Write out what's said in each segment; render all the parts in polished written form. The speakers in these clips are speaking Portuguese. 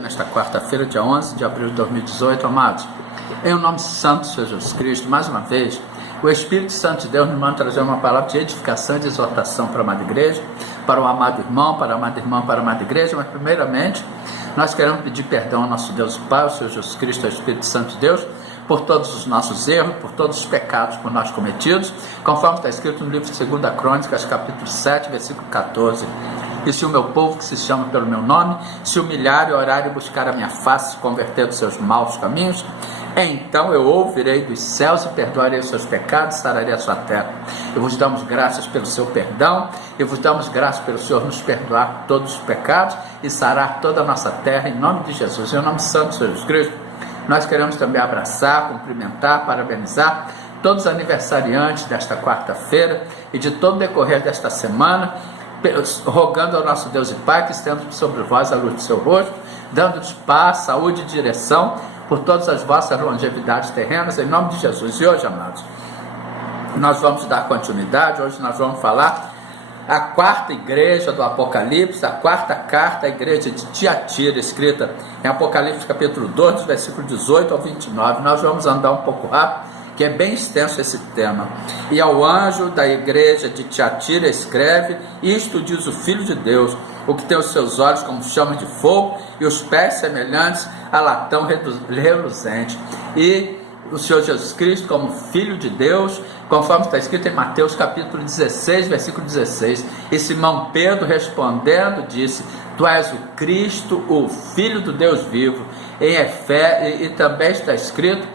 Nesta quarta-feira, dia 11 de abril de 2018, amados, em nome santo de Jesus Cristo, mais uma vez, o Espírito Santo de Deus nos manda trazer uma palavra de edificação e de exortação para a amada igreja, para o amado irmão, para a amada irmã, para a amada igreja, mas primeiramente, nós queremos pedir perdão ao nosso Deus Pai, ao Senhor Jesus Cristo, ao Espírito Santo de Deus, por todos os nossos erros, por todos os pecados por nós cometidos, conforme está escrito no livro de 2 Crônicas, capítulo 7, versículo 14. E se o meu povo, que se chama pelo meu nome, se humilhar e orar e buscar a minha face, se converter dos seus maus caminhos, então eu ouvirei dos céus e perdoarei os seus pecados, sararei a sua terra. E vos damos graças pelo seu perdão, e vos damos graças pelo Senhor nos perdoar todos os pecados e sarar toda a nossa terra, em nome de Jesus, em nome santo de Jesus Cristo. Nós queremos também abraçar, cumprimentar, parabenizar todos os aniversariantes desta quarta-feira e de todo o decorrer desta semana, rogando ao nosso Deus e Pai que estenda sobre vós a luz do seu rosto, dando-nos paz, saúde e direção por todas as vossas longevidades terrenas, em nome de Jesus. E hoje, amados, nós vamos dar continuidade. Hoje nós vamos falar a quarta igreja do Apocalipse, a quarta carta à igreja de Tiatira, escrita em Apocalipse capítulo 2, versículo 18 ao 29. Nós vamos andar um pouco rápido, que é bem extenso esse tema. E ao anjo da igreja de Tiatira escreve: isto diz o Filho de Deus, o que tem os seus olhos como chama de fogo e os pés semelhantes a latão reluzente. E o Senhor Jesus Cristo como Filho de Deus, conforme está escrito em Mateus capítulo 16, versículo 16. E Simão Pedro respondendo disse: tu és o Cristo, o Filho do Deus vivo. E também está escrito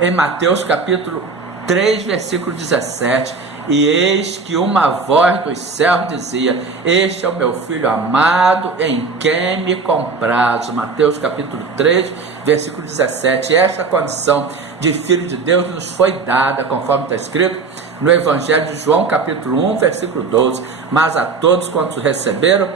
em Mateus capítulo 3, versículo 17, e eis que uma voz dos céus dizia: este é o meu Filho amado, em quem me comprazo. Mateus capítulo 3, versículo 17. E esta condição de Filho de Deus nos foi dada, conforme está escrito no Evangelho de João capítulo 1, versículo 12. Mas a todos quantos receberam,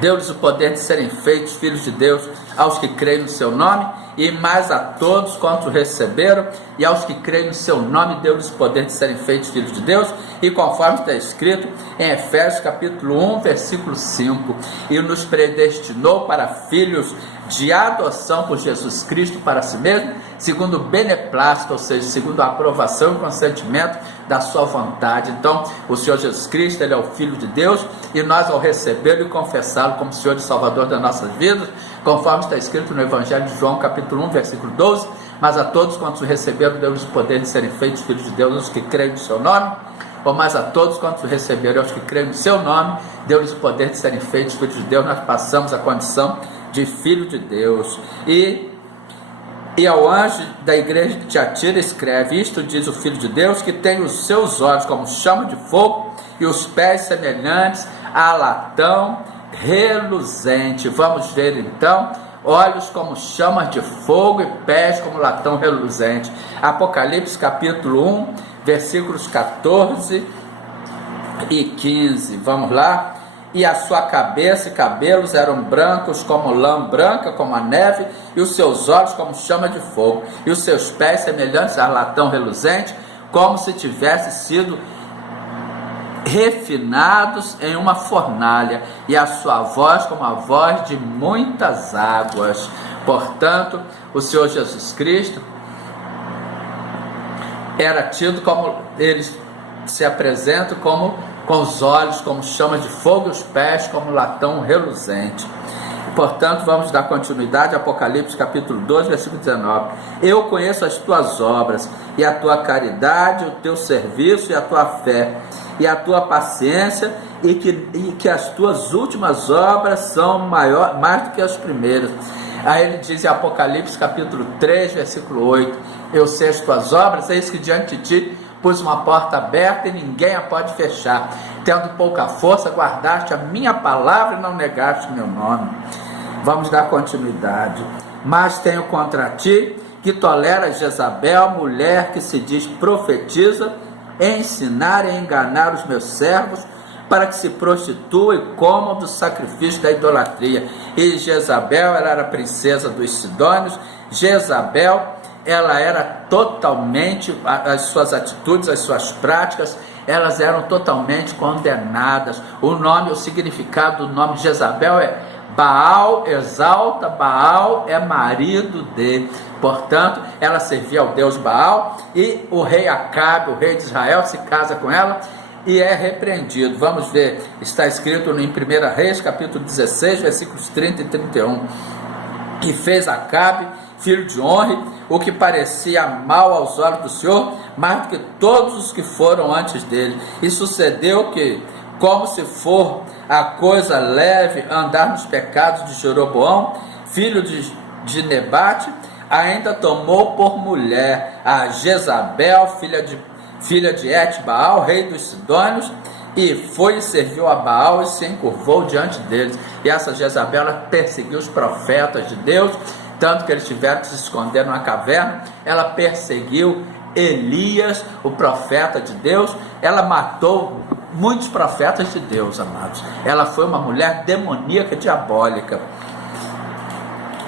deu-lhes o poder de serem feitos filhos de Deus, aos que creem no seu nome. E mais a todos quanto receberam, e aos que creem no seu nome, deu-lhes o poder de serem feitos filhos de Deus. E conforme está escrito em Efésios capítulo 1, versículo 5, e nos predestinou para filhos de adoção por Jesus Cristo para si mesmo, segundo o beneplácito, ou seja, segundo a aprovação e consentimento da sua vontade. Então, o Senhor Jesus Cristo, Ele é o Filho de Deus, e nós, ao recebê-lo e confessá-lo como Senhor e Salvador das nossas vidas, conforme está escrito no Evangelho de João capítulo 1, versículo 12, mas a todos quantos receberam, deu-lhes o poder de serem feitos filhos de Deus, os que creem no seu nome. Ou mais a todos quantos receberam, aos que creem no seu nome, deu-lhes o poder de serem feitos filhos de Deus. Nós passamos a condição de filho de Deus. E ao anjo da igreja de Tiatira escreve: isto diz o Filho de Deus, que tem os seus olhos como chama de fogo e os pés semelhantes a latão reluzente. Vamos ver então: olhos como chamas de fogo e pés como latão reluzente. Apocalipse capítulo 1, versículos 14 e 15. Vamos lá. E a sua cabeça e cabelos eram brancos como lã branca, como a neve, e os seus olhos como chama de fogo, e os seus pés semelhantes a latão reluzente, como se tivessem sido refinados em uma fornalha, e a sua voz como a voz de muitas águas. Portanto, o Senhor Jesus Cristo era tido como, ele se apresenta como com os olhos como chama de fogo e os pés como latão reluzente. Portanto, vamos dar continuidade a Apocalipse capítulo 2, versículo 19. Eu conheço as tuas obras, e a tua caridade, o teu serviço, e a tua fé, e a tua paciência, e que as tuas últimas obras são mais do que as primeiras. Aí ele diz em Apocalipse capítulo 3, versículo 8: eu sei as tuas obras, eis que diante de ti pus uma porta aberta e ninguém a pode fechar. Tendo pouca força, guardaste a minha palavra e não negaste meu nome. Vamos dar continuidade. Mas tenho contra ti que toleras Jezabel, mulher que se diz profetiza, ensinar e enganar os meus servos, para que se prostitua e comam do sacrifício da idolatria. E Jezabel, ela era princesa dos Sidônios. Jezabel, ela era totalmente, as suas atitudes, as suas práticas, elas eram totalmente condenadas. O significado do nome Jezabel é Baal exalta, Baal é marido de. Portanto, ela servia ao Deus Baal, e o rei Acabe, o rei de Israel, se casa com ela e é repreendido. Vamos ver, está escrito em 1 Reis, capítulo 16, versículos 30 e 31. E fez Acabe, filho de Onre, o que parecia mal aos olhos do Senhor, mais do que todos os que foram antes dele. E sucedeu que, como se for a coisa leve andar nos pecados de Jeroboão, filho de Nebate, ainda tomou por mulher a Jezabel, filha de Et-Baal, rei dos Sidônios, e foi e serviu a Baal e se encurvou diante deles. E essa Jezabel, ela perseguiu os profetas de Deus, tanto que eles tiveram que se esconder numa caverna. Ela perseguiu Elias, o profeta de Deus. Ela matou muitos profetas de Deus, amados. Ela foi uma mulher demoníaca, diabólica.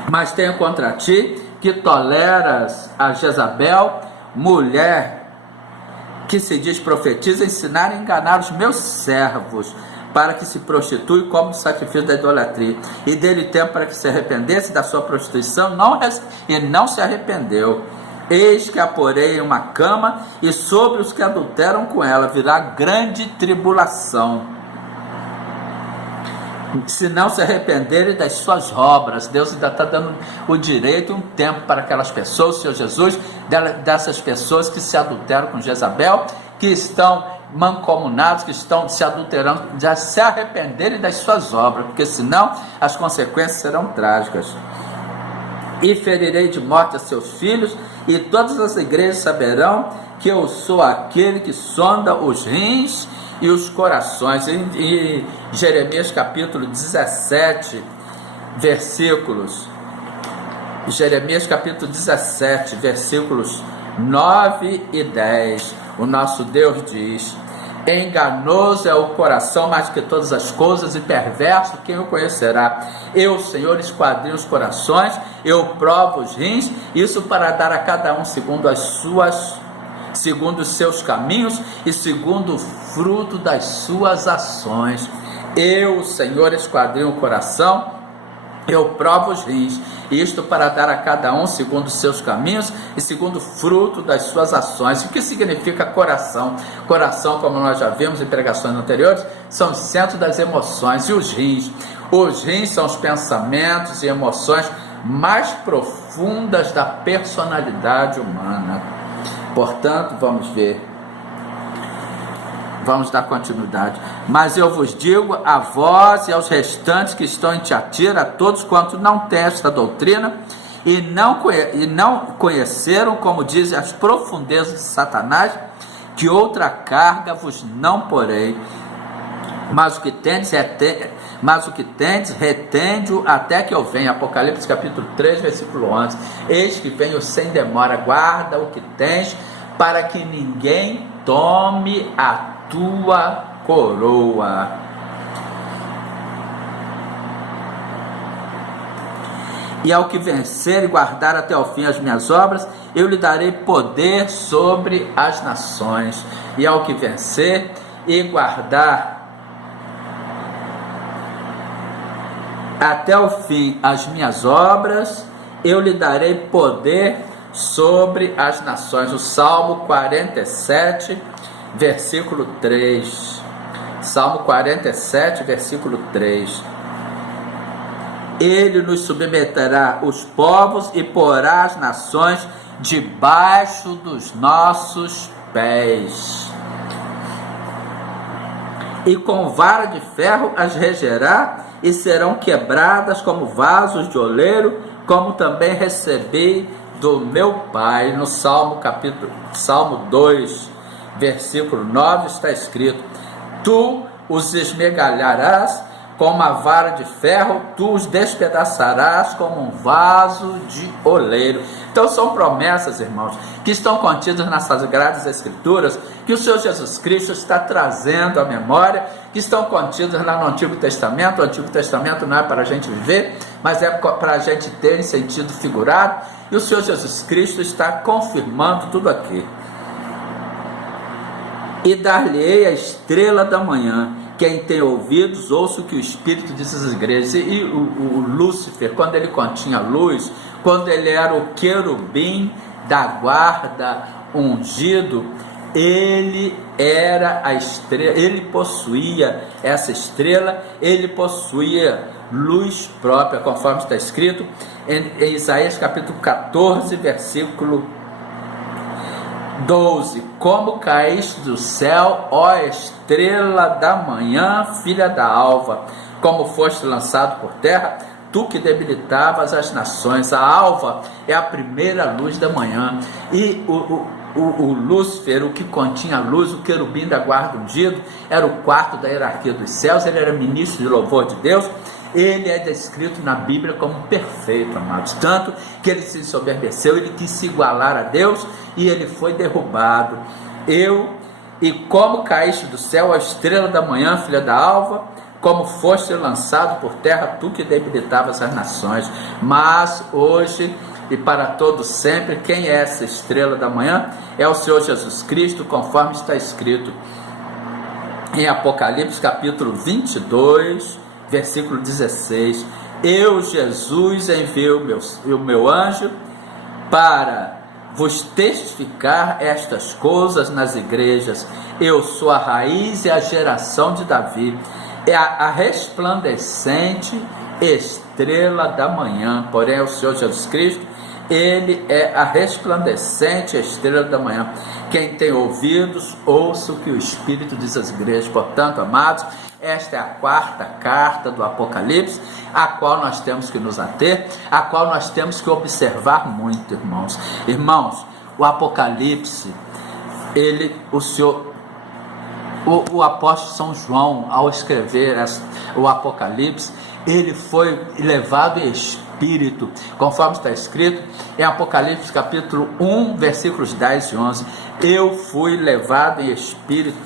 Mas tenho contra ti que toleras a Jezabel, mulher que se diz profetiza, ensinar e enganar os meus servos, para que se prostitui como sacrifício da idolatria. E dele tempo para que se arrependesse da sua prostituição, e não se arrependeu. Eis que a porei em uma cama, e sobre os que adulteram com ela virá grande tribulação, se não se arrependerem das suas obras. Deus ainda está dando o direito, um tempo para aquelas pessoas, Senhor Jesus, dessas pessoas que se adulteram com Jezabel, que estão mancomunados, que estão se adulterando, já se arrependerem das suas obras, porque senão as consequências serão trágicas. E ferirei de morte a seus filhos, e todas as igrejas saberão que eu sou aquele que sonda os rins e os corações. Em Jeremias capítulo 17, versículos, Jeremias capítulo 17, versículos 9 e 10, o nosso Deus diz: enganoso é o coração mais que todas as coisas, e perverso quem o conhecerá? Eu, Senhor, esquadrinho os corações, eu provo os rins, isso para dar a cada um segundo os seus caminhos e segundo o fruto das suas ações. Eu, Senhor, esquadrinho o coração, eu provo os rins, isto para dar a cada um segundo os seus caminhos e segundo o fruto das suas ações. O que significa coração? Coração, como nós já vimos em pregações anteriores, são os centros das emoções. E os rins? Os rins são os pensamentos e emoções mais profundas da personalidade humana. Portanto, vamos ver. Vamos dar continuidade. Mas eu vos digo, a vós e aos restantes que estão em Tiatira, a todos quantos não têm esta doutrina e não conheceram, como dizem, as profundezas de Satanás, que outra carga vos não porei. Mas o que tendes, retende-o até que eu venha. Apocalipse capítulo 3, versículo 11. Eis que venho sem demora, guarda o que tens, para que ninguém tome a tua coroa. E ao que vencer e guardar até o fim as minhas obras, eu lhe darei poder sobre as nações. E ao que vencer e guardar até o fim as minhas obras, eu lhe darei poder sobre as nações. O Salmo 47, versículo 3. Salmo 47, versículo 3. Ele nos submeterá os povos e porá as nações debaixo dos nossos pés. E com vara de ferro as regerá, e serão quebradas como vasos de oleiro, como também recebi do meu Pai. No Salmo 2, versículo 9 está escrito: tu os esmegalharás com uma vara de ferro, tu os despedaçarás como um vaso de oleiro. Então são promessas, irmãos, que estão contidas nas Sagradas Escrituras, que o Senhor Jesus Cristo está trazendo à memória, que estão contidas lá no Antigo Testamento. O Antigo Testamento não é para a gente viver, mas é para a gente ter em sentido figurado, e o Senhor Jesus Cristo está confirmando tudo aqui. E dar-lhe-ei a estrela da manhã, Quem tem ouvidos, ouça o que o Espírito diz às igrejas. E o Lúcifer, quando ele continha luz, quando ele era o querubim da guarda ungido, ele era a estrela, ele possuía essa estrela, ele possuía luz própria, conforme está escrito em Isaías capítulo 14, versículo 12: como caíste do céu, ó estrela da manhã, filha da alva, como foste lançado por terra, tu que debilitavas as nações. A alva é a primeira luz da manhã, e o Lúcifer, o que continha a luz, o querubim da guarda ungido, era o quarto da hierarquia dos céus, ele era ministro de louvor de Deus. Ele é descrito na Bíblia como perfeito, amados, tanto que ele se ensoberbeceu, ele quis se igualar a Deus e ele foi derrubado. E como caíste do céu, a estrela da manhã, filha da alva, como foste lançado por terra, tu que debilitavas as nações. Mas hoje e para todo sempre, quem é essa estrela da manhã? É o Senhor Jesus Cristo, conforme está escrito em Apocalipse capítulo 22, versículo 16: eu, Jesus, enviei o meu anjo para vos testificar estas coisas nas igrejas. Eu sou a raiz e a geração de Davi, é a resplandecente estrela da manhã. Porém, o Senhor Jesus Cristo, ele é a resplandecente estrela da manhã. Quem tem ouvidos, ouça o que o Espírito diz às igrejas. Portanto, amados, esta é a quarta carta do Apocalipse, a qual nós temos que nos ater, a qual nós temos que observar muito, irmãos. Irmãos, o Apocalipse, o apóstolo São João, ao escrever o Apocalipse, ele foi levado em espírito, conforme está escrito em Apocalipse capítulo 1, versículos 10 e 11. Eu fui levado em espírito,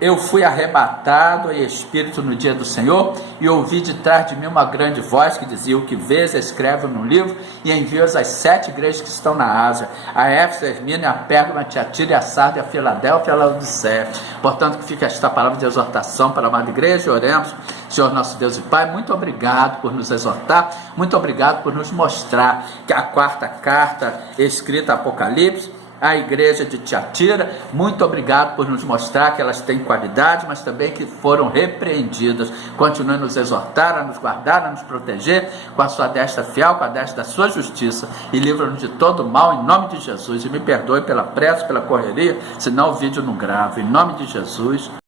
eu fui arrebatado em espírito no dia do Senhor, e ouvi de trás de mim uma grande voz que dizia: o que vês, escreve no livro e envia-os às 7 igrejas que estão na Ásia, a Éfeso, a Esmirna, a Pérgamo, a Tiatira, a Sardes, a Filadélfia e a Laodiceia. Portanto, que fica esta palavra de exortação para a amada igreja. Oremos. Senhor nosso Deus e Pai, muito obrigado por nos exortar, muito obrigado por nos mostrar que a quarta carta escrita Apocalipse, a igreja de Tiatira, muito obrigado por nos mostrar que elas têm qualidade, mas também que foram repreendidas. Continue a nos exortar, a nos guardar, a nos proteger com a sua destra fiel, com a destra da sua justiça, e livra-nos de todo mal, em nome de Jesus. E me perdoe pela pressa, pela correria, senão o vídeo não grava. Em nome de Jesus.